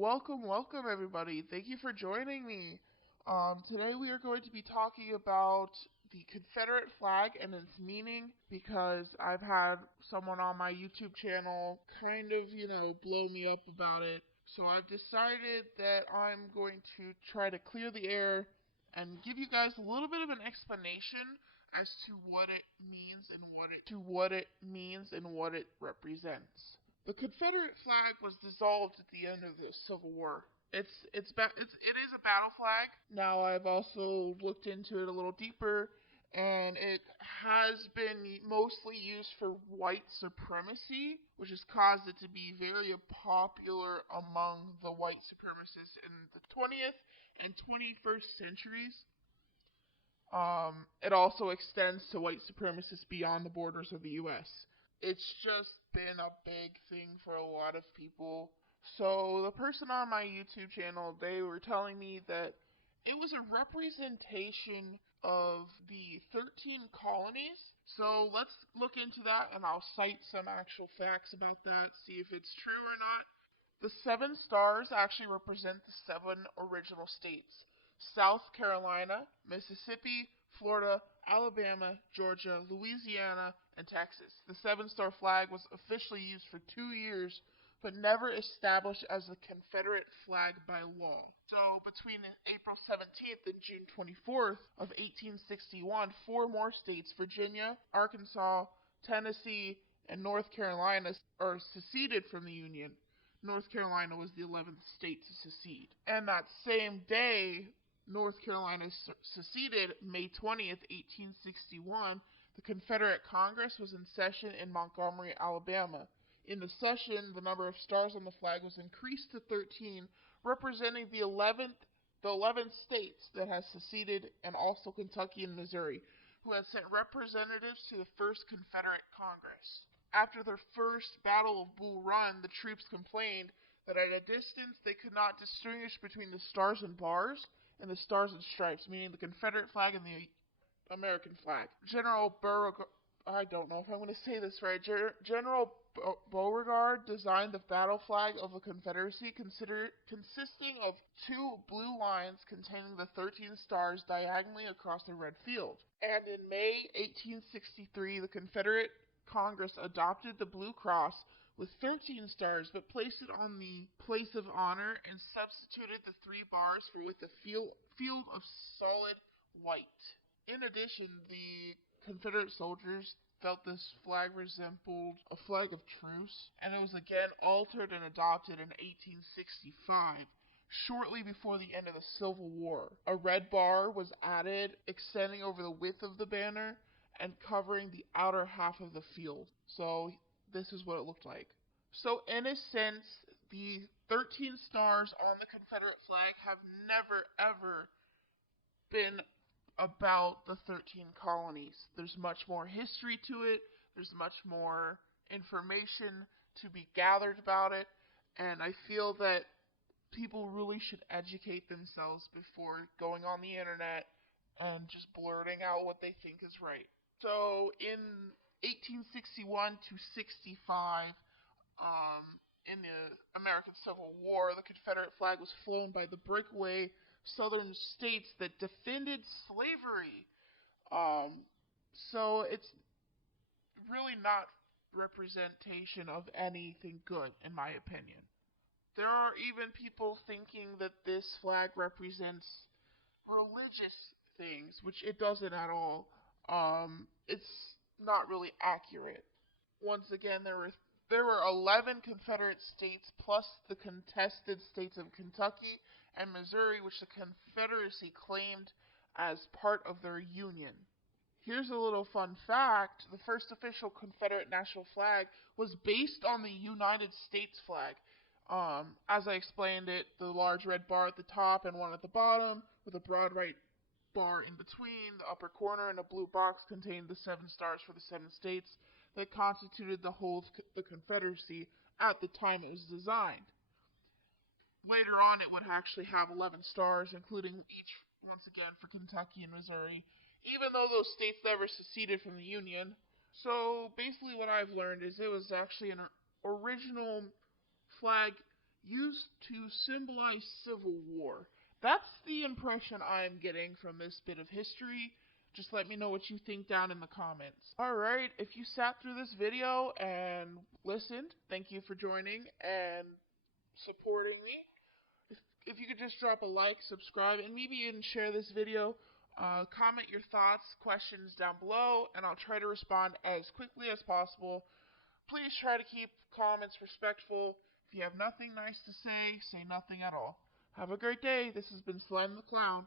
Welcome everybody. Thank you for joining me. Today we are going to be talking about the Confederate flag and its meaning because I've had someone on my YouTube channel kind of, blow me up about it. So I've decided that I'm going to try to clear the air and give you guys a little bit of an explanation as to what it means and what it represents. The Confederate flag was dissolved at the end of the Civil War. It is a battle flag. Now I've also looked into it a little deeper, and it has been mostly used for white supremacy, which has caused it to be very popular among the white supremacists in the 20th and 21st centuries. It also extends to white supremacists beyond the borders of the U.S. It's just been a big thing for a lot of people. So the person on my YouTube channel, they were telling me that it was a representation of the 13 colonies. So let's look into that, and I'll cite some actual facts about that, see if it's true or not. The 7 stars actually represent the 7 original states: South Carolina, Mississippi, Florida, Alabama, Georgia, Louisiana, and Texas. The 7-star flag was officially used for 2 years, but never established as a Confederate flag by law. So between April 17th and June 24th of 1861, 4 more states, Virginia, Arkansas, Tennessee, and North Carolina, seceded from the Union. North Carolina was the 11th state to secede. And that same day, North Carolina seceded, May 20th, 1861. The Confederate Congress was in session in Montgomery, Alabama. In the session, the number of stars on the flag was increased to 13, representing the 11 states that had seceded, and also Kentucky and Missouri, who had sent representatives to the first Confederate Congress. After their first Battle of Bull Run, the troops complained that at a distance they could not distinguish between the stars and bars and the stars and stripes, meaning the Confederate flag and the American flag. General Beauregard, I don't know if I'm going to say this right, General Beauregard designed the battle flag of the Confederacy consisting of 2 blue lines containing the 13 stars diagonally across a red field. And in May 1863, the Confederate Congress adopted the Blue Cross with 13 stars, but placed it on the place of honor and substituted the 3 bars with a field of solid white. In addition, the Confederate soldiers felt this flag resembled a flag of truce, and it was again altered and adopted in 1865, shortly before the end of the Civil War. A red bar was added, extending over the width of the banner and covering the outer half of the field. So this is what it looked like. So in a sense, the 13 stars on the Confederate flag have never ever been about the 13 colonies. There's much more history to it. There's much more information to be gathered about it. And I feel that people really should educate themselves before going on the internet and just blurting out what they think is right. So in 1861 to 65, in the American Civil War, the Confederate flag was flown by the breakaway Southern states that defended slavery. So it's really not representation of anything good, in my opinion. There are even people thinking that this flag represents religious things, which it doesn't at all. It's not really accurate. Once again, there were 11 Confederate states plus the contested states of Kentucky and Missouri, which the Confederacy claimed as part of their union. Here's a little fun fact: the first official Confederate national flag was based on the United States flag. As I explained it, the large red bar at the top and one at the bottom, with a broad right bar in between, the upper corner, and a blue box contained the 7 stars for the 7 states that constituted the whole of the Confederacy at the time it was designed. Later on, it would actually have 11 stars, including each, once again, for Kentucky and Missouri, even though those states never seceded from the Union. So basically what I've learned is it was actually an original flag used to symbolize civil war. That's the impression I'm getting from this bit of history. Just let me know what you think down in the comments. Alright, if you sat through this video and listened, thank you for joining and supporting me. If you could just drop a like, subscribe, and maybe even share this video. Comment your thoughts, questions down below, and I'll try to respond as quickly as possible. Please try to keep comments respectful. If you have nothing nice to say, say nothing at all. Have a great day. This has been Slime the Clown.